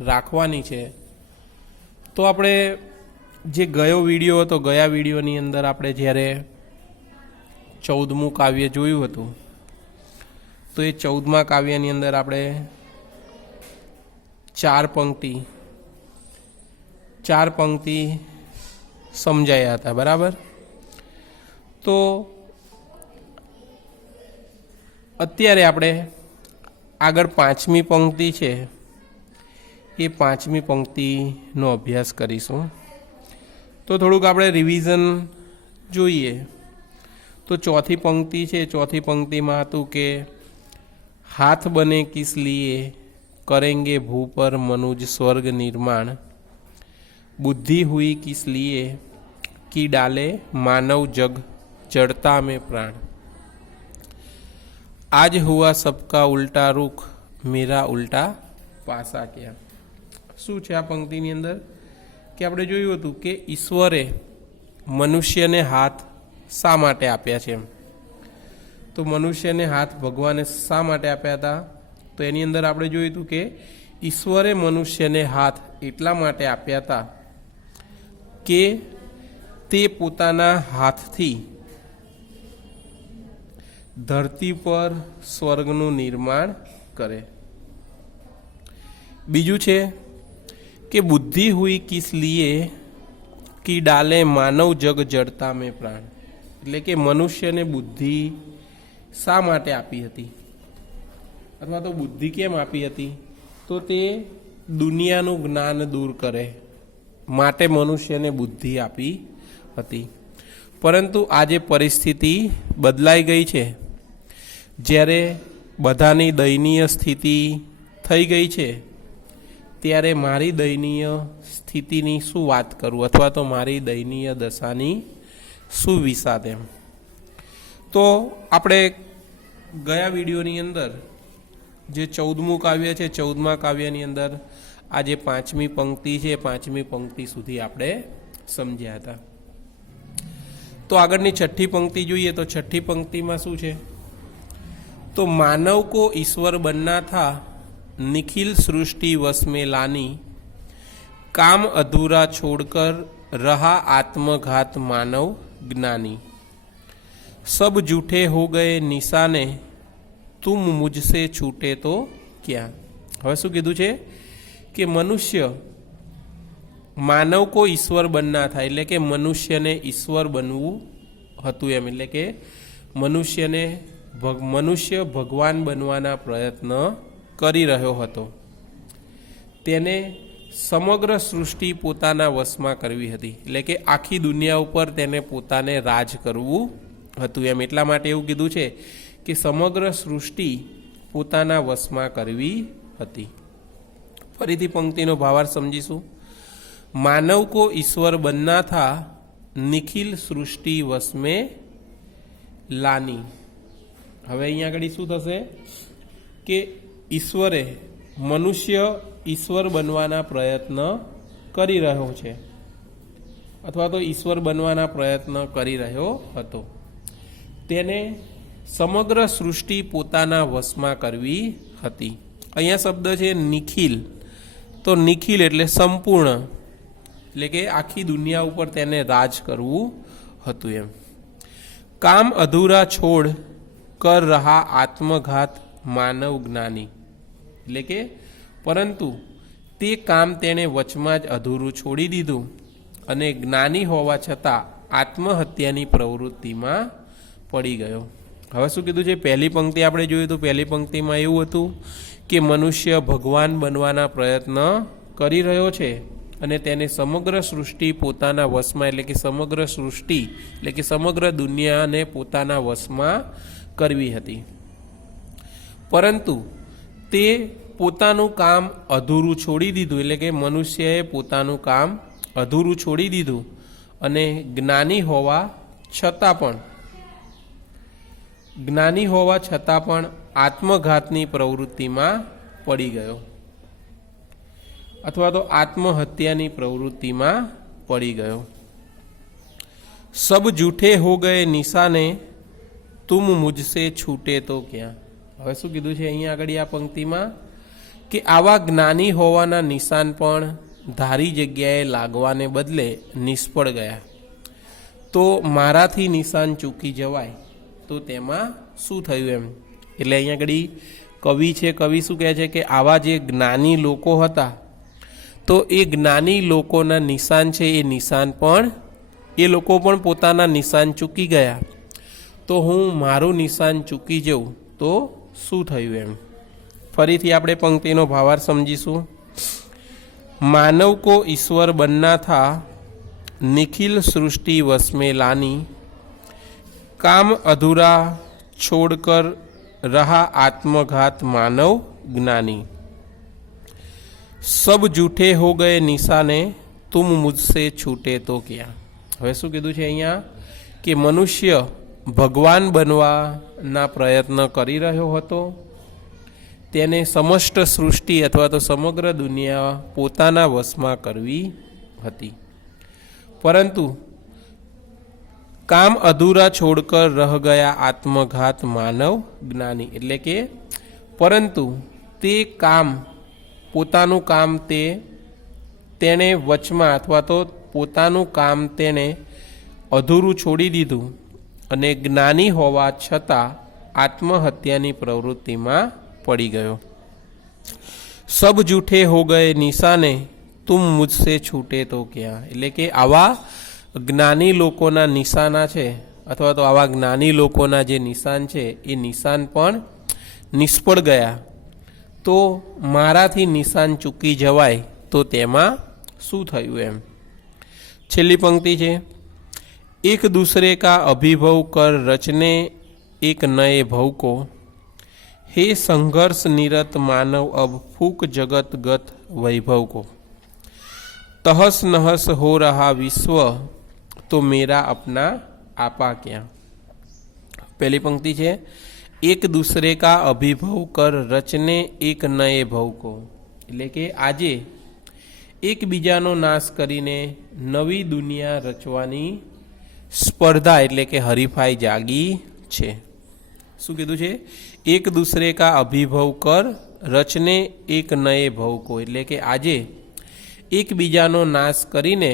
રાખવાની છે। તો આપણે જે ગયો વિડીયો હતો, ગયા વિડીયોની અંદર આપણે જ્યારે 14મું કાવ્ય જોયું હતું, તો એ 14મા કાવ્યની અંદર આપણે 4 પંક્તિ સમજાયા હતા, બરાબર। તો અત્યારે આપણે આગળ 5મી પંક્તિ છે, એ 5મી પંક્તિનો અભ્યાસ કરીશું। તો થોડુંક આપણે રિવિઝન જોઈએ। તો 4થી પંક્તિ છે, 4થી પંક્તિમાં હતું કે હાથ બને કિસ લીએ करेंगे भू पर मनुज स्वर्ग निर्माण, बुद्धि हुई किस लिए कि डाले मानव जग जड़ता में प्राण, आज हुआ सबका उल्टा रुख मेरा उल्टा पासा क्या। શું છે આ પંક્તિની અંદર કે આપણે જોયું હતું કે ઈશ્વરે મનુષ્યને હાથ શા માટે આપ્યા છે। તો મનુષ્યને હાથ ભગવાને શા માટે આપ્યા હતા? તો એની અંદર આપણે જોયું હતું કે ઈશ્વરે મનુષ્યને હાથ એટલા માટે આપ્યા હતા કે તે પોતાના હાથથી ધરતી પર સ્વર્ગનું નિર્માણ કરે। બીજું છે કે બુદ્ધિ હુઈ કિસ લીએ કી ડાલે માનવ જગ જડતા મેં પ્રાણ, એટલે કે મનુષ્યને બુદ્ધિ શા માટે આપી હતી, અથવા તો બુદ્ધિ કેમ આપી હતી? તો તે દુનિયાનું જ્ઞાન દૂર કરે માટે મનુષ્યને બુદ્ધિ આપી હતી। પરંતુ આજે પરિસ્થિતિ બદલાઈ ગઈ છે, જ્યારે બધાની દયનીય સ્થિતિ થઈ ગઈ છે, ત્યારે મારી દયનીય સ્થિતિની શું વાત કરું, અથવા તો મારી દયનીય દશાની શું વિષાદ એમ। તો આપણે ગયા વિડીયોની અંદર જે 14મું કાવ્ય છે, 14મા કાવ્યની અંદર આ જે 5મી પંક્તિ છે, 5મી પંક્તિ સુધી આપણે સમજ્યા હતા। તો આગળની 6ઠ્ઠી પંક્તિ જોઈએ। તો 6ઠ્ઠી પંક્તિમાં શું છે? તો માનવ को ईश्वर बनना था निखिल सृष्टि वश में लानी, काम अधूरा छोड़कर रहा आत्मघात मानव ज्ञानी, सब झूठे हो गए निशाने तुम मुझसे छूटे तो क्या। હવે શું કીધું છે કે મનુષ્ય માનવ કો ઈશ્વર બનના થાય, એટલે કે મનુષ્યને ઈશ્વર બનવું હતું એમ, એટલે કે મનુષ્ય ભગવાન બનવાના પ્રયત્ન કરી રહ્યો હતો। તેને સમગ્ર સૃષ્ટિ પોતાના વશમાં કરવી હતી, એટલે કે આખી દુનિયા ઉપર તેને પોતાને રાજ કરવું હતું એમ। એટલા માટે એવું કીધું છે કે સમગ્ર સૃષ્ટિ પોતાના વશમાં કરવી હતી। ફરીથી પંક્તિનો ભાવાર્થ સમજીશું। માનવ કો ઈશ્વર બનના થા નિખિલ સૃષ્ટિ વશ में લાની। હવે અહીંયા આગળ શું થશે કે ઈશ્વરે મનુષ્ય ઈશ્વર બનવાના પ્રયત્ન કરી રહ્યો છે, અથવા તો ઈશ્વર બનવાના પ્રયત્ન કરી રહ્યો હતો, તેને સમગ્ર સૃષ્ટિ પોતાના વશમાં કરવી હતી। અહીંયા શબ્દ છે નિખિલ। તો નિખિલ એટલે સંપૂર્ણ, એટલે કે આખી દુનિયા ઉપર તેને રાજ કરવું હતું એમ। કામ અધૂરા છોડ કર રહા આત્મઘાત માનવ જ્ઞાની, એટલે કે પરંતુ તે કામ તેણે વચમાં જ અધૂરું છોડી દીધું અને જ્ઞાની હોવા છતાં આત્મહત્યાની પ્રવૃત્તિમાં પડી ગયો। હવે શું કીધું છે? પહેલી પંક્તિ આપણે જોયું તો પહેલી પંક્તિમાં એવું હતું કે મનુષ્ય ભગવાન બનવાના પ્રયત્ન કરી રહ્યો છે અને તેને સમગ્ર સૃષ્ટિ પોતાના વશમાં, એટલે કે સમગ્ર સૃષ્ટિ એટલે કે સમગ્ર દુનિયાને પોતાના વશમાં કરવી હતી, પરંતુ તે પોતાનું કામ અધૂરું છોડી દીધું, એટલે કે મનુષ્યએ પોતાનું કામ અધૂરું છોડી દીધું અને જ્ઞાની હોવા છતાં પણ આત્મઘાતની પ્રવૃત્તિમાં પડી ગયો, અથવા તો આત્મહત્યાની પ્રવૃત્તિમાં પડી ગયો। सब झूठे हो गए निशाने तुम मुझसे छूटे तो क्या। હવે શું કીધું છે અહીંયા આગળ આ પંક્તિમાં કે આવા જ્ઞાની હોવાના નિશાન પણ ધારી જગ્યાએ લાગવાને બદલે નિષ્ફળ ગયા, તો મારાથી નિશાન ચૂકી જવાય તો તેમાં શું થયું એમ. એટલે અહીંયા આગળ કવિ છે, કવિ શું કહે છે કે આવા જે જ્ઞાની લોકો હતા તો એ જ્ઞાની લોકોના નિશાન છે એ નિશાન પણ એ લોકો પણ પોતાના નિશાન ચૂકી ગયા, તો હું મારું નિશાન ચૂકી જઉં તો શું થયું એમ. ફરીથી આપણે પંક્તિનો ભાવાર્થ સમજીશું. मानव को ईश्वर बनना था, निखिल सृष्टि वश में लानी, काम अधूरा छोड़कर रहा आत्मघात मानव ज्ञानी, सब झूठे हो गए निशाने, तुम मुझसे छूटे तो क्या. હવે શું કીધું છે અહીંયા કે મનુષ્ય ભગવાન બનવાના પ્રયત્ન કરી રહ્યો હતો, તેને સમસ્ત સૃષ્ટિ અથવા તો સમગ્ર દુનિયા પોતાના વશમાં કરવી હતી, પરંતુ કામ અધૂરા છોડકર રહ ગયા આત્મઘાત માનવ જ્ઞાની. એટલે કે પરંતુ તે કામ પોતાનું કામ તેણે વચમાં અથવા તો પોતાનું કામ તેણે અધૂરું છોડી દીધું અને જ્ઞાની હોવા છતાં આત્મહત્યાની પ્રવૃત્તિમાં પડી ગયો. સબ જૂઠે હો ગયે નિશાને, તુમ મુझसे છૂટે તો ક્યાં. એટલે કે આવા જ્ઞાની લોકોના નિશાના છે અથવા તો આવા જ્ઞાની લોકોના જે નિશાન છે એ નિશાન પણ નિષ્ફળ ગયા, તો મારાથી નિશાન ચૂકી જવાય તો તેમાં શું થયું એમ. છેલ્લી પંક્તિ છે, એક दूसरे का अभिभव कर रचने एक नए भव को, हे संघर्ष निरत मानव अब फूक जगत गत वैभव को, तहस नहस हो रहा विश्व तो मेरा अपना आपा क्या. पहली पंक्ति है, एक दूसरे का अभिभव कर रचने एक नए भव को. એટલે કે આજે એકબીજાનો નાશ કરીને નવી દુનિયા રચવાની સ્પર્ધા એટલે કે હરીફાઈ જાગી છે. શું કીધું છે? એક દૂસરે કા અભિભવ કર રચને એક નયે ભવ કો. એટલે કે આજે એકબીજાનો નાશ કરીને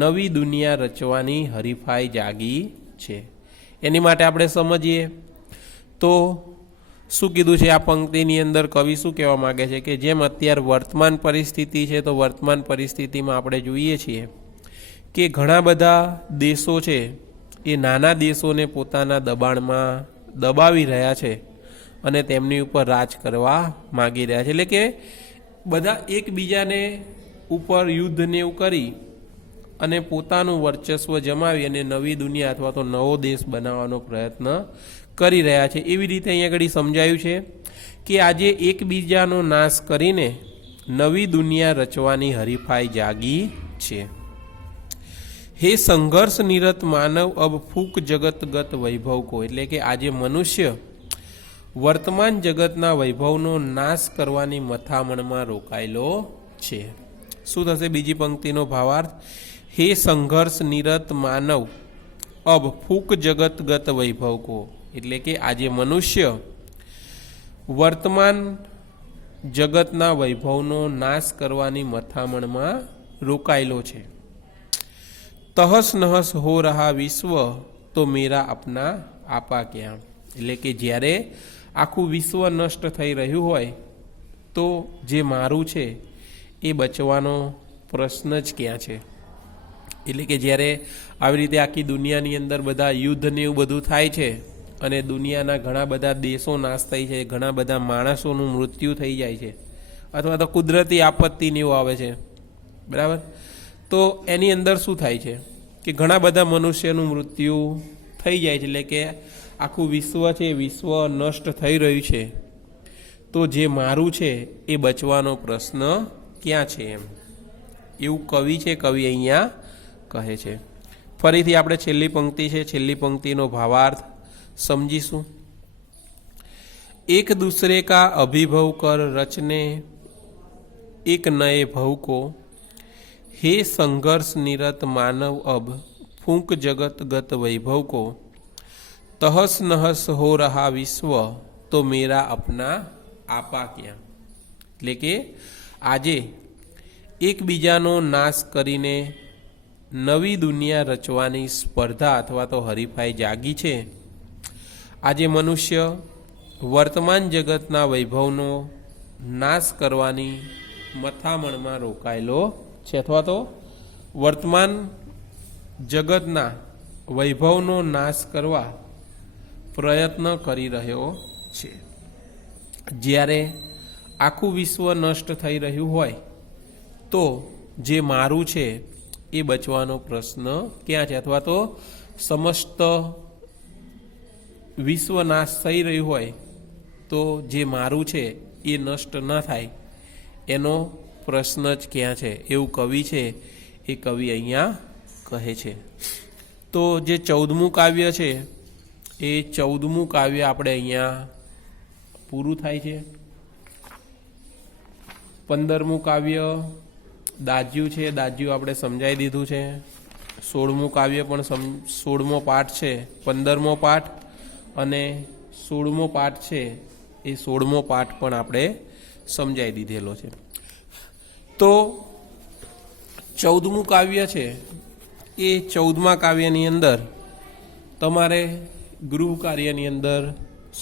નવી દુનિયા રચવાની હરીફાઈ જાગી છે. એની માટે આપણે સમજીએ તો શું કીધું છે આ પંક્તિની અંદર? કવિ શું કહેવા માગે છે કે જેમ અત્યારે વર્તમાન પરિસ્થિતિ છે તો વર્તમાન પરિસ્થિતિમાં આપણે જોઈએ છીએ કે ઘણા બધા દેશો છે એ નાના દેશોને પોતાના દબાણમાં દબાવી રહ્યા છે અને તેમની ઉપર રાજ કરવા માગી રહ્યા છે. એટલે કે બધા એકબીજાને ઉપર યુદ્ધને એવું કરી અને પોતાનું વર્ચસ્વ જમાવી અને નવી દુનિયા અથવા તો નવો દેશ બનાવવાનો પ્રયત્ન કરી રહ્યા છે. એવી રીતે અહીંયા આગળ સમજાયું છે કે આજે એકબીજાનો નાશ કરીને નવી દુનિયા રચવાની હરીફાઈ જાગી છે. હે સંઘર્ષ નિરત માનવ અબ ફૂક જગતગત વૈભવ કો. એટલે કે આજે મનુષ્ય વર્તમાન જગતના વૈભવનો નાશ કરવાની મથામણમાં રોકાયેલો છે. શું થશે બીજી પંક્તિનો ભાવાર્થ? હે સંઘર્ષ નિરત માનવ અબ ફૂક જગતગત વૈભવ કો. એટલે કે આજે મનુષ્ય વર્તમાન જગતના વૈભવનો નાશ કરવાની મથામણમાં રોકાયેલો છે. તહસ નહસ હો રહા વિશ્વ તો મેરા અપના આપા ક્યાં. એટલે કે જ્યારે આખું વિશ્વ નષ્ટ થઈ રહ્યું હોય તો જે મારું છે એ બચવાનો પ્રશ્ન જ ક્યાં છે. એટલે કે જ્યારે આવી રીતે આખી દુનિયાની અંદર બધા યુદ્ધ ને એવું બધું થાય છે અને દુનિયાના ઘણા બધા દેશો નાશ થઈ છે, ઘણા બધા માણસોનું મૃત્યુ થઈ જાય છે અથવા તો કુદરતી આપત્તિ ને એવું આવે છે, બરાબર, તો એની અંદર શું થાય છે કે ઘણા બધા મનુષ્યનું મૃત્યુ થઈ જાય છે. એટલે કે આખું વિશ્વ છે, વિશ્વ નષ્ટ થઈ રહ્યું છે, તો જે મારું છે એ બચવાનો પ્રશ્ન ક્યાં છે એમ એવું કવિ છે, કવિ અહીંયા કહે છે. ફરીથી આપણે છેલ્લી પંક્તિ છે, છેલ્લી પંક્તિનો ભાવાર્થ સમજીશું. એક दूसरे का अभिभव कर रचने एक नए भव को, हे संघर्ष निरत मानव अब फूंक जगत गत वैभव को, तहस नहस हो रहा विश्व तो मेरा अपना आपा क्या. એટલે કે આજે એકબીજાનો નાશ કરીને નવી દુનિયા રચવાની સ્પર્ધા અથવા તો હરીફાઈ જાગી છે. આજે મનુષ્ય વર્તમાન જગતના વૈભવનો નાશ કરવાની મથામણમાં રોકાયેલો છે અથવા તો વર્તમાન જગતના વૈભવનો નાશ કરવા પ્રયત્ન કરી રહ્યો છે. જ્યારે આખું વિશ્વ નષ્ટ થઈ રહ્યું હોય તો જે મારું છે એ બચવાનો પ્રશ્ન ક્યાં છે? અથવા તો સમસ્ત વિશ્વ નાશ થઈ રહ્યું હોય તો જે મારું છે એ નષ્ટ ન થાય એનો પ્રશ્ન જ ક્યાં છે? એવું કવિ છે એ કવિ અહીંયા કહે છે. તો જે 14મું કાવ્ય છે એ 14મું કાવ્ય આપણે અહીંયા પૂરું થાય છે. 15મું કાવ્ય દાજ્યું છે, દાજ્યું આપણે સમજાવી દીધું છે. 16મું કાવ્ય પણ 16મો પાઠ છે, 15મો પાઠ અને 16મો પાઠ છે એ 16મો પાઠ પણ આપણે સમજાવી દીધેલો છે. તો 14મું કાવ્ય છે એ 14મા કાવ્યની અંદર તમારે ગૃહ કાર્યની અંદર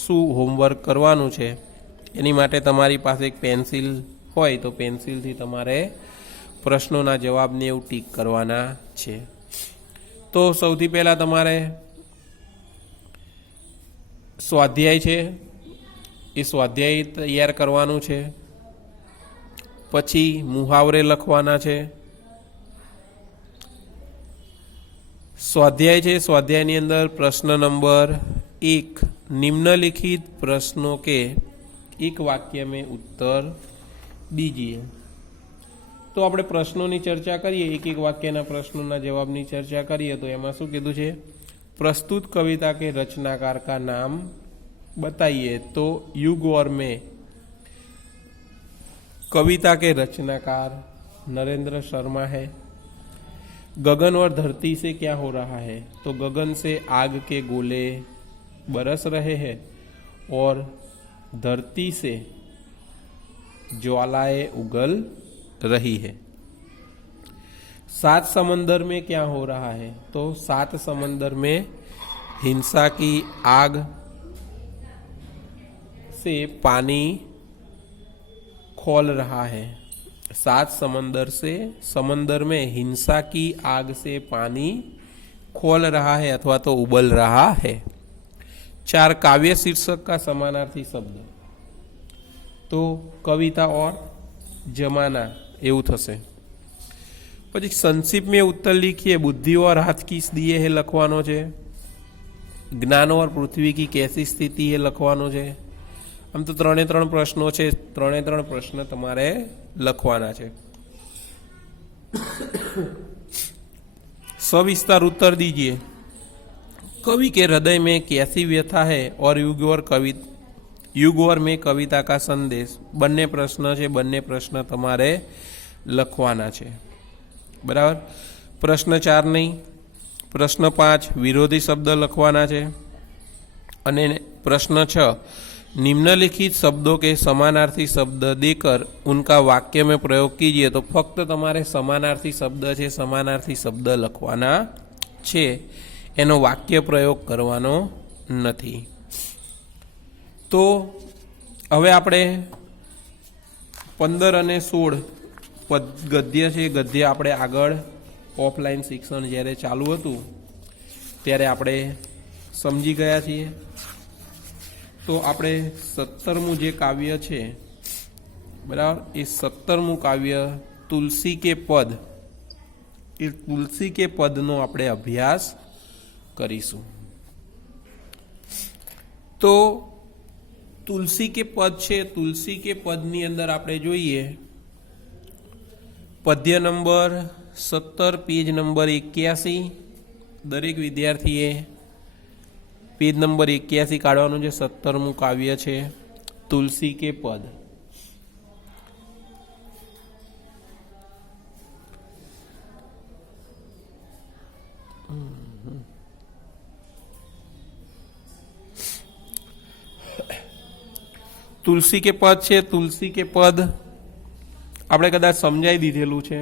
શું હોમવર્ક કરવાનું છે એની માટે તમારી પાસે એક પેન્સિલ હોય તો પેન્સિલથી તમારે પ્રશ્નોના જવાબને એવું ટીક કરવાના છે. તો સૌથી પહેલાં તમારે સ્વાધ્યાય છે એ સ્વાધ્યાય તૈયાર કરવાનું છે. પછી મુહાવરે લખવાના છે. સ્વાધ્યાય છે, સ્વાધ્યાયની અંદર પ્રશ્ન નંબર 1, निम्नलिखित प्रश्नों के एक वाक्य में उत्तर दीजिए. तो આપણે પ્રશ્નોની ચર્ચા કરીએ, એક એક વાક્યના પ્રશ્નોના જવાબની ચર્ચા કરીએ તો એમાં શું કીધું છે? प्रस्तुत कविता के रचनाकार का नाम बताइए. तो युग और में कविता के रचनाकार नरेंद्र शर्मा है. गगन और धरती से क्या हो रहा है? तो गगन से आग के गोले बरस रहे हैं और धरती से ज्वालाएं उगल रही है. 7 समंदर में क्या हो रहा है? तो 7 समंदर में हिंसा की आग से पानी खोल रहा है. 7 समंदर से समंदर में हिंसा की आग से पानी खोल रहा है अथवा तो उबल रहा है. 4 काव्य शीर्षक का समानार्थी शब्द. तो कविता और जमाना એવું થશે. પછી संक्षिप्त में उत्तर लिखिए. बुद्धि और हाथ किस दिए है લખવાનો છે. ज्ञान और पृथ्वी की कैसी स्थिति है લખવાનો છે. આમ તો 3 પ્રશ્નો છે, 3 પ્રશ્ન તમારે લખવાના છે. सविस्तार उत्तर दीजिए. कवि के हृदय में कैसी व्यथा है और युग और में कविता का संदेश. બંને પ્રશ્ન છે, બંને પ્રશ્ન તમારે લખવાના છે. બરાબર. પ્રશ્ન 4 નહીં, પ્રશ્ન 5 વિરોધી શબ્દ લખવાના છે. અને પ્રશ્ન 6 निम्नलिखित शब्दों के समानार्थी शब्द देकर उनका वाक्य में प्रयोग कीजिए. तो फक्त તમારે સમાનાર્થી શબ્દ છે, સમાનાર્થી શબ્દ લખવાના છે, એનો વાક્ય પ્રયોગ કરવાનો નથી. તો હવે આપણે 15 અને 16 ગદ્ય છે, ગદ્ય આપણે આગળ ઓફલાઈન શિક્ષણ જ્યારે ચાલુ હતું ત્યારે આપણે સમજી ગયા છીએ. તો આપણે 17મું જે કાવ્ય છે, બરાબર, એ 17મું કાવ્ય તુલસી કે પદ, એ તુલસી કે પદનો આપણે અભ્યાસ કરીશું. તો તુલસી કે પદ છે, તુલસી કે પદની અંદર આપણે જોઈએ પદ્ય નંબર 17 પેજ નંબર 81. દરેક વિદ્યાર્થીએ પેજ નંબર 81 કાઢવાનું છે. 17મું કાવ્ય છે તુલસી કે પદ. तुलसी के पद છે, तुलसी के पद આપણે કદાચ સમજાવી દીધેલું છે।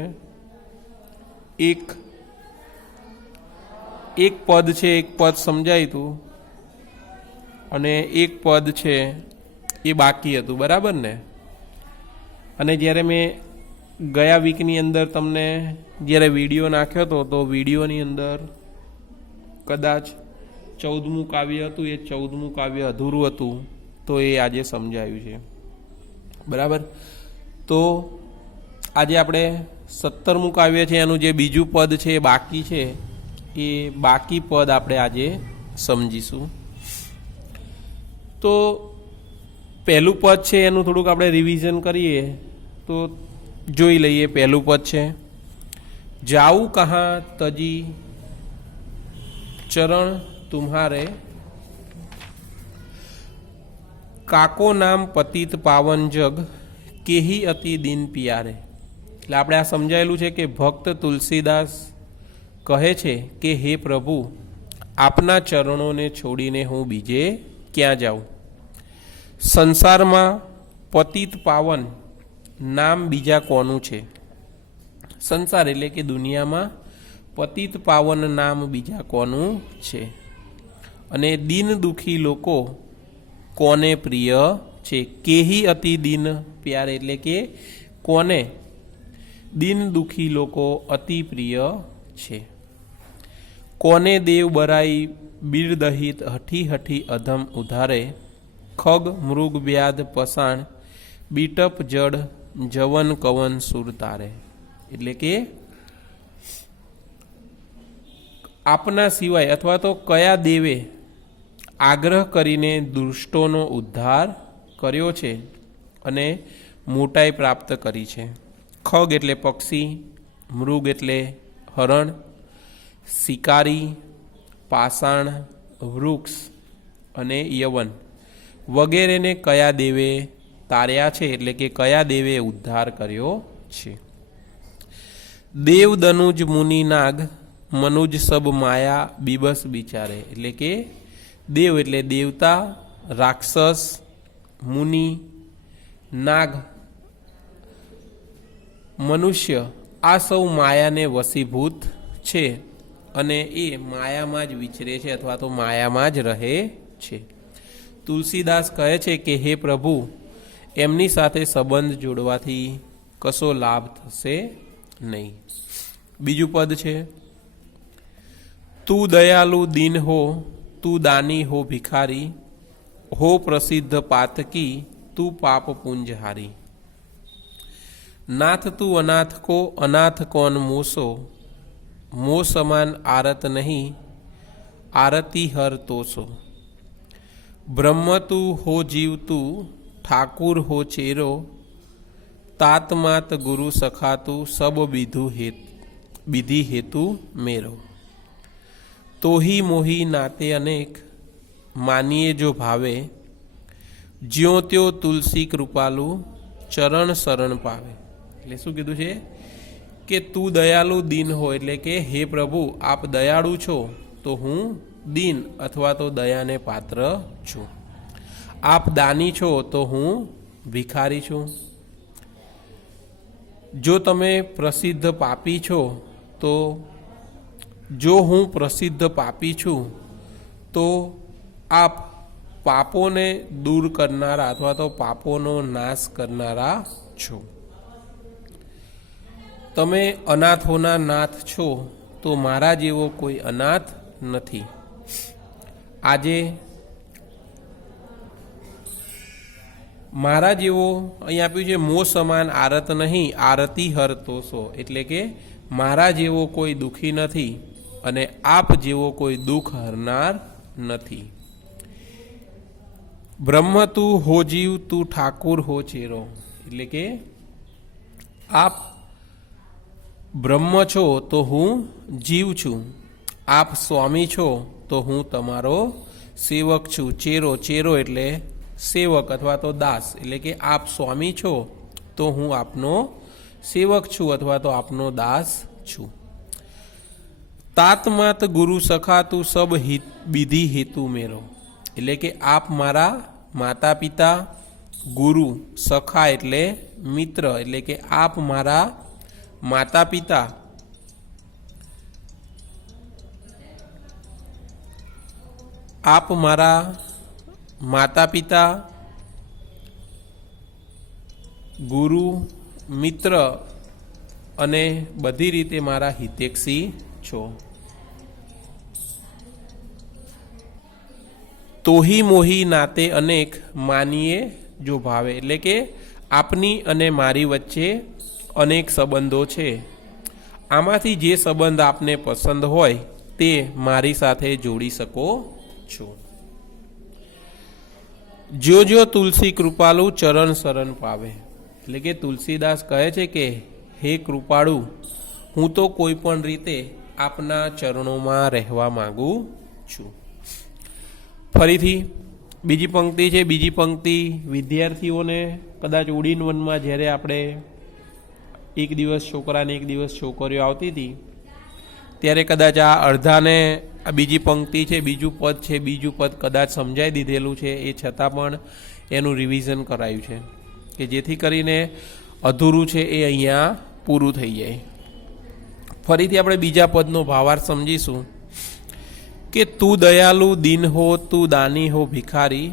એક પદ છે, એક પદ સમજાયું હતું અને એક પદ છે એ બાકી હતું, બરાબર ને। અને જ્યારે મેં ગયા વીકની અંદર તમને જ્યારે વિડીયો નાખ્યો હતો તો વિડીયોની અંદર કદાચ 14મું કાવ્ય હતું, એ 14મું કાવ્ય અધૂરું હતું, તો એ આજે સમજાયું છે, બરાબર। તો આજે આપણે 17મું કાવ્ય છે, એનું જે બીજું પદ છે એ બાકી છે, એ બાકી પદ આપણે આજે સમજીશું। તો પહેલું પદ છે એનું થોડુંક આપણે રિવિઝન કરીએ તો જોઈ લઈએ। પહેલું પદ છે, જાઉં કહાં તજી ચરણ તુમ્હારે, કાકો નામ પતિત પાવન જગ, કેહી અતિ દિન પિયારે। એટલે આપણે આ સમજાયેલું છે કે ભક્ત તુલસીદાસ કહે છે કે હે પ્રભુ, આપના ચરણોને છોડીને હું બીજે ક્યાં જાઉં। સંસારમાં પતિત પાવન નામ બીજા કોનું છે? સંસાર એટલે કે દુનિયામાં પતિત પાવન નામ બીજા કોનું છે? અને દિન દુઃખી લોકો કોને પ્રિય છે? કેહી અતિ દિન પ્યારે એટલે કે કોને દિન દુઃખી લોકો અતિ પ્રિય છે? કોને દેવ બરાઈ બિરદહિત હઠી હઠી અધમ ઉધારે, ખગ મૃગ વ્યાધ પસાણ બીટપ જડ જવન કવન સુર તારે। એટલે કે આપના સિવાય અથવા તો કયા દેવે આગ્રહ કરીને દુષ્ટોનો ઉદ્ધાર કર્યો છે અને મોટાઈ પ્રાપ્ત કરી છે। ખગ એટલે પક્ષી, મૃગ એટલે હરણ, શિકારી, પાષાણ, વૃક્ષ અને યવન વગેરેને કયા દેવે તાર્યા છે? એટલે કે કયા દેવે ઉદ્ધાર કર્યો છે? દેવ દનુજ મુનિ નાગ મનુજ સબ માયા બીબસ બિચારે। એટલે કે દેવ એટલે દેવતા, રાક્ષસ, મુનિ, નાગ, મનુષ્ય આ સૌ માયાને વશીભૂત છે અને એ માયામાં જ વિચરે છે અથવા તો માયામાં જ રહે છે। તુલસીદાસ કહે છે કે હે પ્રભુ, એમની સાથે સંબંધ જોડવાથી કશો લાભ થશે નહીં। બીજું પદ છે, તું દયાલુ દીન હો, તું દાની હો ભિખારી, હો પ્રસિદ્ધ પાતકી, તું પાપ પુંજહારી। नाथ तू अनाथ को अनाथ कौन मोसो, मो समान आरत नहीं आरती हर तोसो। ब्रह्म तू हो जीव तू ठाकुर हो चेरो, तात मात गुरु सखा तू सब विधि हेतु मेरो। तो ही मोही नाते अनेक मानिए जो भावे, ज्यों त्यो तुलसी कृपालु चरण शरण पावे। એટલે શું કીધું છે કે તું દયાળુ દીન હો, એટલે કે હે પ્રભુ આપ દયાળુ છો તો હું દીન અથવા તો દયાને પાત્ર છું। આપ દાની છો તો હું ભિખારી છું। જો તમે પ્રસિદ્ધ પાપી છો તો જો હું પ્રસિદ્ધ પાપી છું તો આપ પાપોને દૂર કરનારા અથવા તો પાપોનો નાશ કરનારા છો। તમે અનાથોના નાથ છો તો મારા જેવો કોઈ અનાથ નથી। આજે મારા જેવો અહીં આપ્યું છે મો સમાન આરત નહીં આરતી હર તોસો, એટલે કે મારા જેવો કોઈ દુઃખી નથી અને આપ જેવો કોઈ દુઃખ હરનાર નથી। બ્રહ્મ તું હો જીવ તું ઠાકુર હો ચેરો, એટલે કે આપ બ્રહ્મ છો તો હું જીવ છું, આપ સ્વામી છો તો હું તમારો સેવક છું। ચેરો, ચેરો એટલે સેવક અથવા તો દાસ, એટલે કે આપ સ્વામી છો તો હું આપનો સેવક છું અથવા તો આપનો દાસ છું। તાતમાત ગુરુ સખા તું સબ વિધિ હેતુ મેરો, એટલે કે આપ મારા માતા પિતા ગુરુ, સખા એટલે મિત્ર, એટલે કે આપ મારા માતા પિતા, આપ મારા માતા પિતા, ગુરુ, મિત્ર અને બધી રીતે મારા હિતેક્ષી છો. તોહી મોહી નાતે અનેક માનીએ જો ભાવે, એટલે કે આપની અને મારી વચ્ચે અનેક સંબંધો છે. આમાંથી જે સંબંધ આપને પસંદ હોય તે મારી સાથે જોડી શકો છો. જો જો તુલસી કૃપાલુ ચરણ શરણ પાવે, એટલે કે તુલસીદાસ કહે છે કે હે કૃપાળુ, હું તો કોઈ પણ રીતે આપના ચરણોમાં રહેવા માંગુ છું. ફરીથી બીજી પંક્તિ છે. બીજી પંક્તિ વિદ્યાર્થીઓને કદાચ ઉડીન વનમાં જ્યારે આપણે એક દિવસ છોકરાને એક દિવસ છોકરીઓ આવતી હતી ત્યારે કદાચ આ અડધાને આ બીજી પંક્તિ છે, બીજું પદ છે, બીજું પદ કદાચ સમજાઈ દીધેલું છે, એ છતાં પણ એનું રિવિઝન કરાયું છે કે જેથી કરીને અધૂરું છે એ અહીંયા પૂરું થઈ જાય. ફરીથી આપણે બીજા પદનો ભાવાર્થ સમજીશું કે તું દયાલુ દીન હો, તું દાની હો ભિખારી,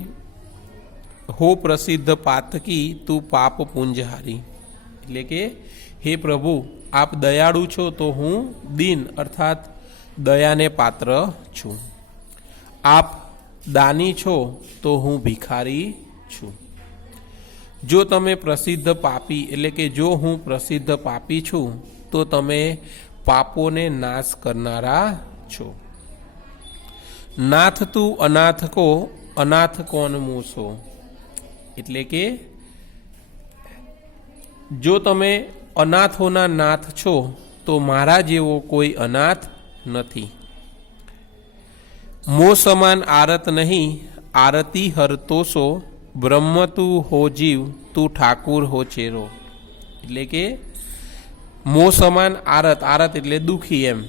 હો પ્રસિદ્ધ પાતકી, તું પાપ પુંજહારી. એટલે કે હે પ્રભુ, આપ દયાળુ છો તો હું દીન અર્થાત દયાને પાત્ર છું. આપ દાની છો તો હું ભિખારી છું. જો તમે પ્રસિદ્ધ પાપી, એટલે કે જો હું પ્રસિદ્ધ પાપી છું તો તમે પાપોને નાશ કરનારા છો. નાથ તું અનાથ કો, અનાથ કોન મૂસો, એટલે કે જો તમે અનાથોના નાથ છો તો મારા જેવો કોઈ અનાથ નથી. મો સમાન આરત નહીં, આરતી હરતોસો, બ્રહ્મ તું હો જીવ, તું ઠાકુર હો ચેરો. એટલે કે મો સમાન આરત, આરત એટલે દુઃખી એમ,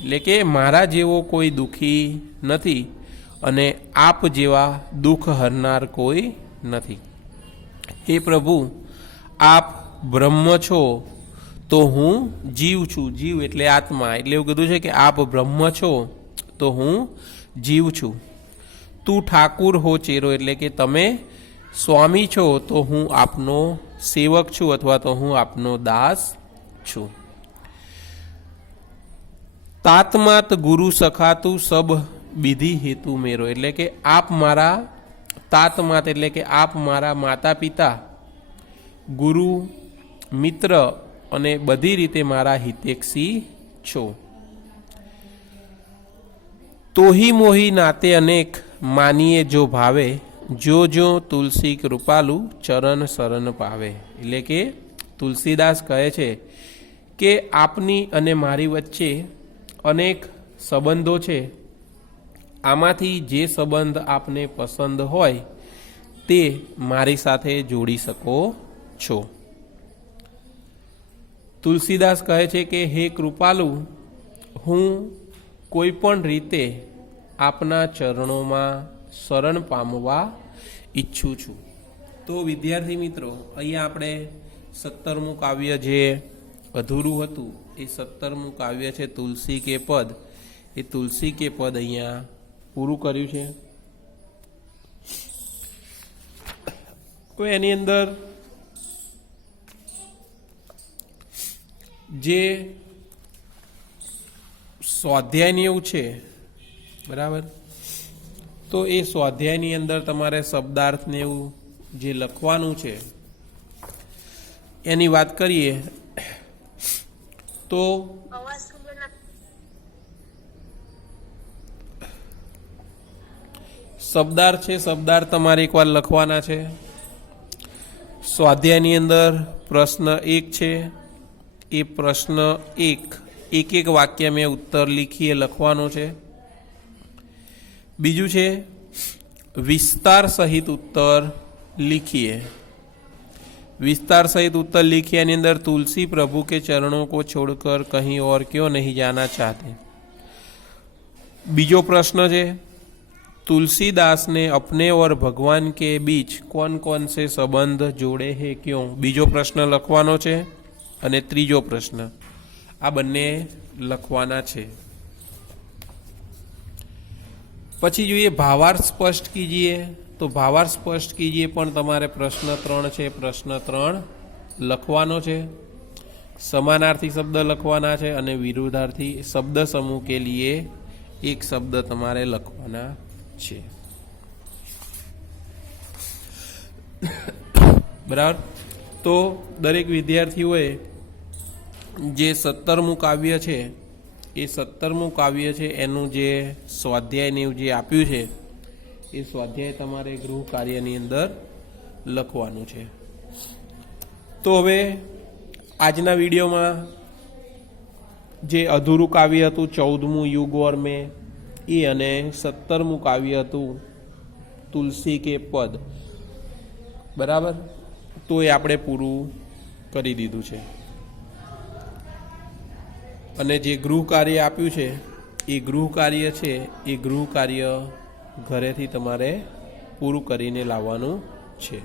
એટલે કે મારા જેવો કોઈ દુઃખી નથી અને આપ જેવા દુઃખ હરનાર કોઈ નથી. હે પ્રભુ, આપ બ્રહ્મ છો તો હું જીવ છું. જીવ એટલે આત્મા, એટલે એવું કીધું છે કે આપ બ્રહ્મ છો તો હું જીવ છું. તું ઠાકુર હો ચેરો, એટલે કે તમે સ્વામી છો તો હું આપનો સેવક છું અથવા તો હું આપનો દાસ છું. તાતમાત ગુરુ સખાતું સબ વિધિ હેતુ મેરો, એટલે કે આપ મારા તાતમાત, એટલે કે આપ મારા માતા પિતા, ગુરુ, મિત્ર અને બધી રીતે મારા હિતેક્ષી છો. તોહી મોહી નાતે અનેક માનીએ જો ભાવે, જો જો તુલસી કૃપાલુ ચરણ શરણ પાવે. એટલે કે તુલસીદાસ કહે છે કે આપની અને મારી વચ્ચે અનેક સંબંધો છે. આમાંથી જે સંબંધ આપને પસંદ હોય તે મારી સાથે જોડી શકો છો. તુલસીદાસ કહે છે કે હે કૃપાલુ, હું કોઈ પણ રીતે આપના ચરણોમાં શરણ પામવા ઈચ્છું છું. તો વિદ્યાર્થી મિત્રો, અહીંયા આપણે 17મું કાવ્ય જે અધૂરું હતું એ 17મું કાવ્ય છે તુલસી કે પદ. એ તુલસી કે પદ અહીંયા પૂરું કર્યું છે. કોઈ એની અંદર જે સ્વાધ્યાયની એવું છે, બરાબર, તો એ સ્વાધ્યાયની અંદર તમારે શબ્દાર્થને એવું જે લખવાનું છે એની વાત કરીએ તો શબ્દાર્થ છે, શબ્દાર્થ તમારે એકવાર લખવાના છે. સ્વાધ્યાયની અંદર પ્રશ્ન 1 છે, એ પ્રશ્ન 1 એક એક વાક્ય મેં ઉત્તર લીખીએ લખવાનો છે. બીજું છે વિસ્તાર સહિત ઉત્તર लिखिए. विस्तार सहित उत्तर लिखिए. यानी अंदर तुलसी प्रभु के चरणों को छोड़कर कहीं और क्यों नहीं जाना चाहते. बीजो प्रश्न है तुलसीदास ने अपने और भगवान के बीच कौन कौन से संबंध जोड़े हैं क्यों? बीजो प्रश्न लखवानो छे अने त्रीजो प्रश्न आ बंने लखवाना छे। पछी जोईए भावार्थ स्पष्ट कीजिए। तो भावार्थ स्पष्ट कीजिए पण तमारे प्रश्न 3 छे, प्रश्न 3 लखवानो छे। समानार्थी शब्द लखवाना छे अने विरुद्धार्थी शब्द समूह के लिए एक शब्द तमारे लखवाना छे। बराबर। तो दरेक विद्यार्थीओए जे 17मुं काव्य छे ए 17मुं काव्य छे एनुं जे स्वाध्यायने जे आप्युं छे ए स्वाध्याय तमारे गृह कार्यनी अंदर लखवानुं छे। तो हवे आजना विडियोमां जे अधूरुं काव्य हतुं 14मुं युग और में ए अने 17मुं काव्य हतुं तुलसी के पद, बराबर। तो ए आपणे पूरुं करी दीधुं छे अने जे गृह कार्य आप्युं छे ए गृह कार्य छे ए गृह कार्य घरेथी तमारे पूरुं करीने लाववानुं छे।